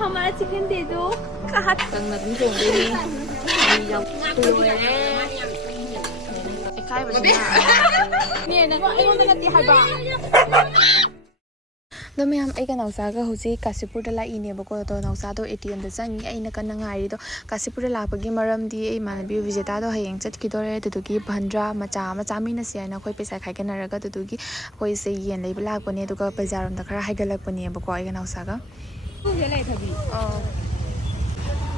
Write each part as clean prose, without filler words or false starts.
हमारा चिकन दे दो कहाँ तंग ना तुम छोड़ देगी जब तुझे काय बसเนี่ยนะไอ้คนนั้นตีหายบ้าแล้วแม่ไอ้กันเอาซาก็เขาจีกาซิปุระลาอีเนี่ยบอกว่าตัวเอาซาตัวATMเดจังไอ้นักกันงานรีตัวกาซิปุระลาปกิมารมดีไอ้มันบิววิจิตาตัวให้ยังจัดกิโดเรตัวกี้พันดรามาจ้ามีน่ะเสียนะค่อยไปใส่ไข่กันนะแล้วก็ตัวกี้ค่อยเสียนเลยเวลาคนนี้ตัวก็ไปจารมตะคราให้กันเลยคนนี้บอกว่าไอ้กันเอาซาก็พูดอะไรทับบี้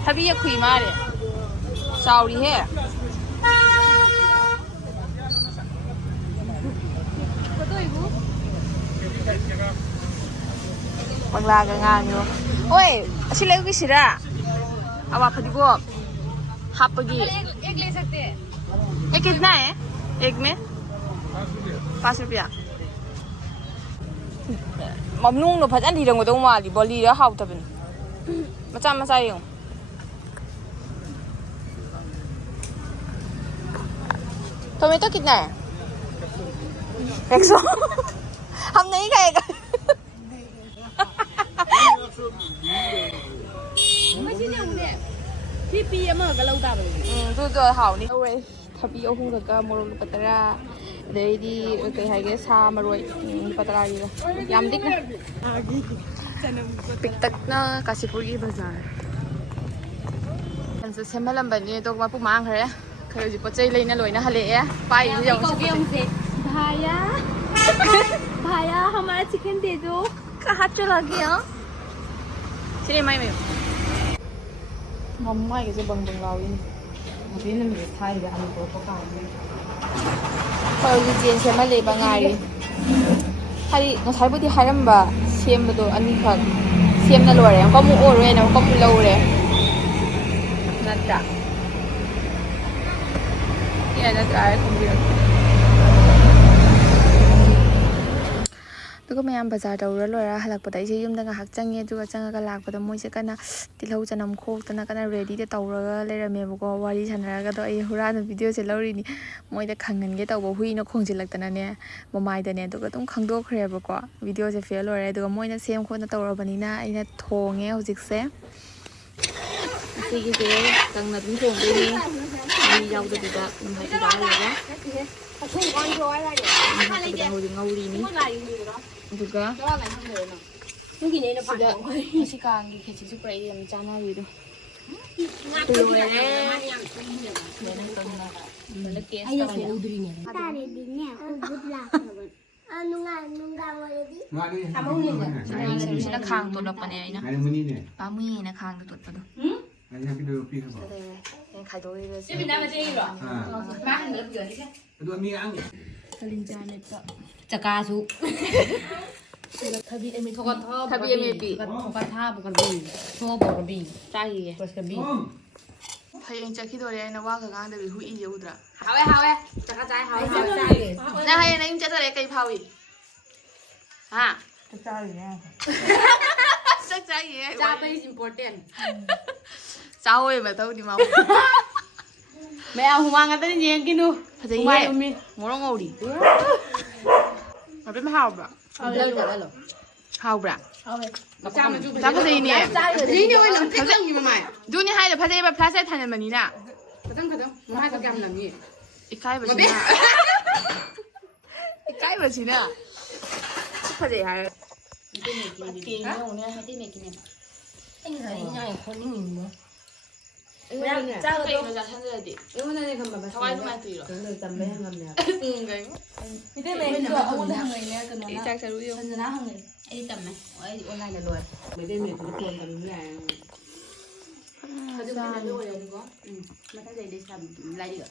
ทับบี้ยังคุยมาเลยชาวดีแฮ่บางลากงานอยู่โอ้ยชิเลกุชิระเอาว่าพอดีก็ฮับปกี้एक ले सकते हैं एक कितना है एक में 5 रुपया ममनुंग नो फजन दी रंगो दंग माली बॉली रा हाउ तबन मचा यो टोमेटो कितना है 100 हम नहीं खाएगाไม่ใช่เนี่ยเนี่ยที่ปีเมื่อก็เราตามดูตัวเห่านี่เอาไว้ทับปีเอาหุ่นกับมรดกปัตตาราเดี๋ยวดีเคยให้แกชามารวยปัตตาราดีละยำดิ๊กนะปิกตักนะกาซิปุรีบาซาร์มันจะเซมบัลลัมบันนี่ตัวมาปุ๊บมังเหรอเคยจิปใจเลยนะรวยนะฮะเละไปยังสิभाया हमारा चिकन दे दो कहाँ चला गया चलिए मैं मम्मा कैसे बंग लावी अभी ने मेरे थाई के अंदर तो पका है पर ये जेन से मैं ले बंगारी हरी नसाई बुद्धि हरम बा सेम बदो अन्नी खा सेम ना लोरे हम कम और रे ना कम लोरे नट्टा ये नट्टा है कम भीก็ไม่ยามบาซาร์ตัวรถหลักปกติใช้ยุ่มตั้งหักจังเงี้ยจุกจังก็หลักปกติมวยจะกันนะที่เราจะนำโคกตั้งกันนะเรดี้จะตัวเลยเราเมียบอกว่าวารีฉันแล้วก็ตัวไอ้ฮูราในวิดีโอเสร็จแล้วนี่มวยจะขังเงินก็ตัวหุยนกคงจะหลักตั้งนั้นเนี่ยบ่ไม่แต่เนี่ยตัวก็ต้องขังตัวเครียดบอกว่าวิดีโอจะเฟี้ยวเลยตัวมวยจะเสียมคนจะตัวแบบนี้นะไอ้เนี่ยโถงเงี้ยจิกเซ่สิ่งที่ตั้งนั้นต้องโถงด้วยนี่มียาวตัวจะนำไปที่ร้านเลยนะjuga sudah masih kangen kecil spray yang cana gitu tuh ya ayo saya udrinya tadi dinya ubud lah anu nggak kamu nih sini kang tuh depannya ini kami nak kang tuh tuh yang video film yang kayak tuh itu sih pindah macam ini loh mah nggak biar sih itu miang kelincahan itu cakasu Thabi emi thokatha Thabi emi pi thokatha bukan bi tho bukan bi tai pas ka bi hayang chakhi dore na wa ka gang da bi hui ye udra hawe chaka chai hawe chai na hayang na im cha dore kai phawi ha chai ye chai ye cha is important cha hoy ma thau ni ma mẹ humang ngata ni yang kinu phajai ye ngorong ngori mà biết hào bả hào bả咋不是你？你你为什么这个你们买？就你还得拍这边拍晒谈的嘛你呢？可等，我还得干什么你？一开不行啊！一开不行啊！拍这还？电用呢？还电没给你？哎，你看人家也可能你吗？ไม่จ้าก็ต้องจะทำอะไรดิเอ้ยวันนั้นเนี่ยคำแบบทำไมต้องมาตีหรอจำไม่ได้คำเนี่ยไม่ได้เลยตัวอาวุธทางเลยเนี่ยกันนะจากจะรู้อยู่พันธนะทางเลยไอ้จำไหมไอ้ออนไลน์เนี่ยรวยไม่ได้เนี่ยตัวตัวกันรู้แรงเขาจะเป็นอะไรเลยดีกว่าไม่ตั้งใจได้ทำอะไรดีกว่า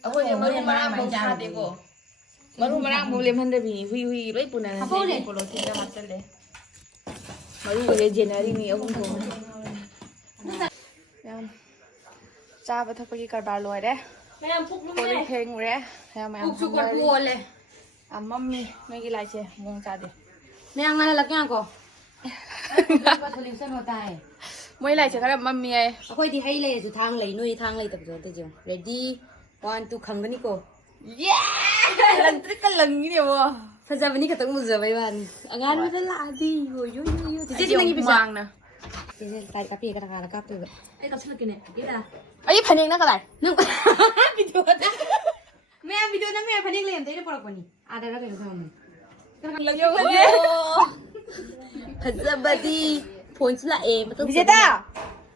เอาคนยังมารู้มาบงชาติกูมารู้มาบงเลี้ยงพันธุ์บีหุยไว้ปุ่นอะไรเนี่ยโปรตีนจะมัดกันเลยมารู้เลยเจนอะไรนี่เอาคนโตจ้าไปทักไปกี่กระบาลลอยได้โคตรเพลงเลยแม่ชุกกวนเลยมัมมี่ไม่กี่ไรเชียงงจ้าดิแม่งนั่นแหละแกงก็ก็ทะเลเส้นหัวใจไม่ไรเชียครับมัมมี่ไงค่อยที่ให้เลยสุดทางเลยนุ่ยทางเลยแต่เดี๋ยว ready 1 2 ขังกันนี่ก็เย้ลังตริกลังนี่เดียวพระเจ้าวันนี้ก็ต้องมุจจาไปวันงานไม่ได้ละดีโยจริงๆนั่งยี่ปีจังนะ tay cà phê cái là cà phê Ê tao chưa kìa nè, biết à? ấy phần này nó cái này Video đó. Mẹ video đó mẹ phải đi làm thế nó bỏ quần. À đây nó cái sao này. là vô Thật ra bà đi phone là em mà tôi. Vijeta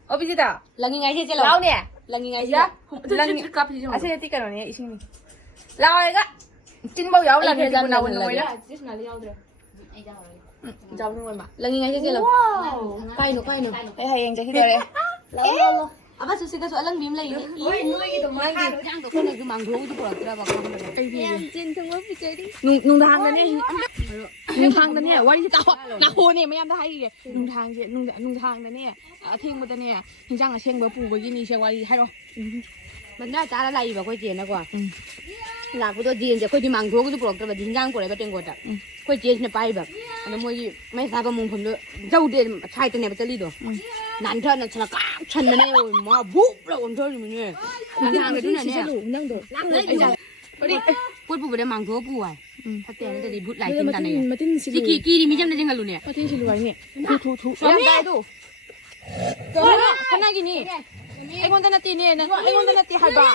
Vijeta Là ngày chứ là. lao nè Là ngày chứ. lần à sẽ tí cái này isin đi lao ấy á tin bao giờ là người ta nào người đó giàu luôn mà Là ngày chứ là. Quay nữa. thấy hay anh chạy khi đây Lâu. À bác suy cái số lần bìm lấy. Ôi nuôi cái tụi mày đi. Trang tụi con này cứ mang gấu chứ bỏ ra vào con này. Cái gì? Em trên thương ớt chơi đi. nung thang đấy nè nung thang đấy nè quay đi tao là hồ nè mấy em đã hay kìa nung thang chị nung thang đấy nè thiên một tên nè hình rằng là xem bữa phụ với cái gì xem qua đi hay rồi Mình đã trả lại vào quay tiền đó quả. Là của tôi tiềnจะค่อยที่มังโถก็จะปลอกแต่ดินย่างปลอยไปเต็งกดอ่ะค่อยเจียนไปแบบอันนั้นมวยไม่ทราบประมงผมด้วยเจ้าเด่นใช่ตัวไหนมันจะรีดหรอนั่นเธอนั่นฉลาดฉันนั่นเองมาบุ๊บแล้วคนเธออยู่มันเนี่ยนั่งทางเลยที่ไหนเนี่ยนั่งดูไอ้จ้ะพอดีพูดปุ๊บไปได้มังโถปุ๊บไอ้ถ้าเตี้ยนั่นจะดีพูดหลายกินกันเนี่ยสิกี่ดีมีจำได้ยังไงลูเนี่ย มาที่ชิลไว้เนี่ยทุแล้วได้ดูข้างหน้ากี่นี่ไอ้คนตันตีเนี่ยนะไอ้คนตันตีให้บ้า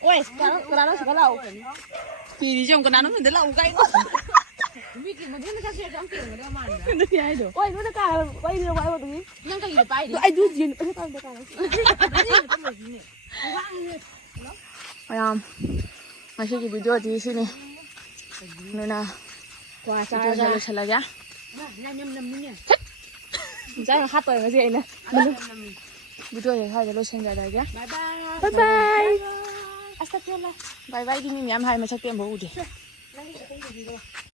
ôi cái đó có lâu thì trong cái đó nó mình thấy lâu cái quá nó thì ai được ôi nó cả quay đưa quay vào tụi nhưng cái gì bay đi ai đưa gì nữa tao cái masih di video di sini Nuna qua video saya salah ya jangan hat tuh masih ini video saya lo senja dah ya bye bye astagfirullah bye bye gini ni am hai macam tiap bau deh